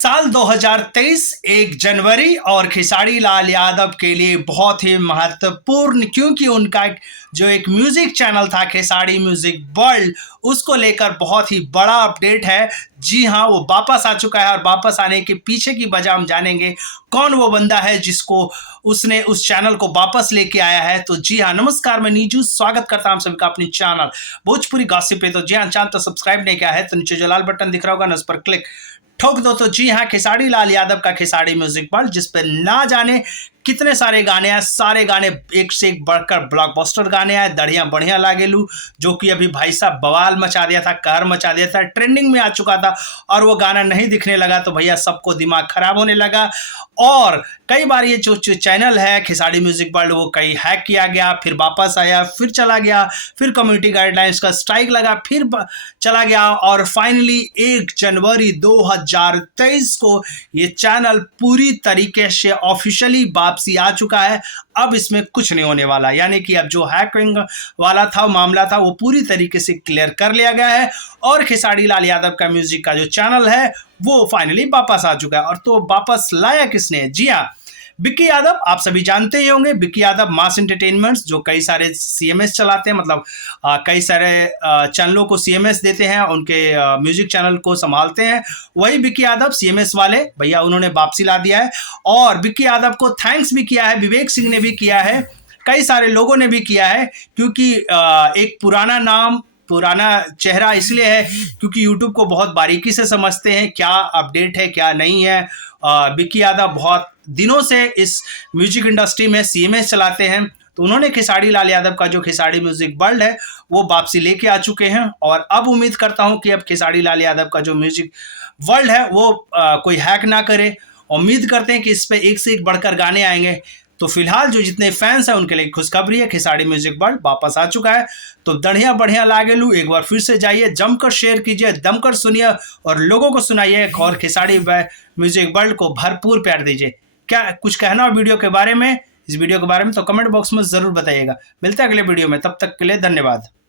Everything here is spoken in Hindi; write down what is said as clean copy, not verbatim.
साल 2023 1 जनवरी और खेसारी लाल यादव के लिए बहुत ही महत्वपूर्ण, क्योंकि उनका जो एक म्यूजिक चैनल था खेसारी म्यूजिक वर्ल्ड, उसको लेकर बहुत ही बड़ा अपडेट है। जी हाँ, वो वापस आ चुका है और वापस आने के पीछे की वजह हम जानेंगे। कौन वो बंदा है जिसको उसने उस चैनल को वापस लेके आया है। तो जी हाँ, नमस्कार, मैं नीजू स्वागत करता हूं सभी का अपनी चैनल भोजपुरी गॉसिप पे। तो जी हाँ, चैनल तो सब्सक्राइब नहीं किया है तो नीचे जो लाल बटन दिख रहा होगा ना, उस पर क्लिक ठोक दो। तो जी हाँ, खेसारी लाल यादव का खेसारी म्यूजिक वर्ल्ड, जिस पे ना जाने कितने सारे गाने हैं, सारे गाने एक से एक बढ़कर ब्लॉकबस्टर गाने आए। दढ़िया बढ़िया लागेलू, जो कि अभी भाई साहब बवाल मचा दिया था, कहर मचा दिया था, ट्रेंडिंग में आ चुका था और वो गाना नहीं दिखने लगा तो भैया सबको दिमाग खराब होने लगा। और कई बार ये जो चैनल है खेसारी म्यूजिक वर्ल्ड, वो कई हैक किया गया, फिर वापस आया, फिर चला गया, फिर कम्युनिटी गाइडलाइंस का स्ट्राइक लगा, फिर चला गया और फाइनली 1 जनवरी 2023 को ये चैनल पूरी तरीके से ऑफिशियली वापसी आ चुका है। अब इसमें कुछ नहीं होने वाला, यानी कि अब जो हैकिंग वाला था मामला था वो पूरी तरीके से क्लियर कर लिया गया है और खेसारी लाल यादव का म्यूजिक का जो चैनल है वो फाइनली वापस आ चुका है। और तो वापस लाया किसने? जी हाँ, विक्की यादव। आप सभी जानते ही होंगे विक्की यादव मास एंटरटेनमेंट्स, जो कई सारे सीएमएस चलाते हैं, मतलब कई सारे चैनलों को सीएमएस देते हैं, उनके म्यूजिक चैनल को संभालते हैं। वही विक्की यादव सीएमएस वाले भैया, उन्होंने वापसी ला दिया है और विक्की यादव को थैंक्स भी किया है, विवेक सिंह ने भी किया है, कई सारे लोगों ने भी किया है। क्योंकि एक पुराना नाम, पुराना चेहरा इसलिए है क्योंकि यूट्यूब को बहुत बारीकी से समझते हैं, क्या अपडेट है क्या नहीं है। विक्की यादव बहुत दिनों से इस म्यूजिक इंडस्ट्री में सीएमएस चलाते हैं, तो उन्होंने खेसारी लाल यादव का जो खेसारी म्यूजिक वर्ल्ड है वो वापसी लेके आ चुके हैं। और अब उम्मीद करता हूं कि अब खेसारी लाल यादव का जो म्यूजिक वर्ल्ड है वो कोई हैक ना करे। उम्मीद करते हैं कि इस पे एक से एक बढ़कर गाने आएंगे। तो फिलहाल जो जितने फैंस हैं उनके लिए खुशखबरी है, खेसारी म्यूजिक वर्ल्ड वापस आ चुका है। तो बढ़िया बढ़िया लागेलू, एक बार फिर से जाइए, जमकर शेयर कीजिए, दमकर सुनिए और लोगों को सुनाइए और खेसारी म्यूजिक वर्ल्ड को भरपूर प्यार दीजिए। क्या कुछ कहना हो वीडियो के बारे में, इस वीडियो के बारे में, तो कमेंट बॉक्स में जरूर बताइएगा। मिलते हैं अगले वीडियो में, तब तक के लिए धन्यवाद।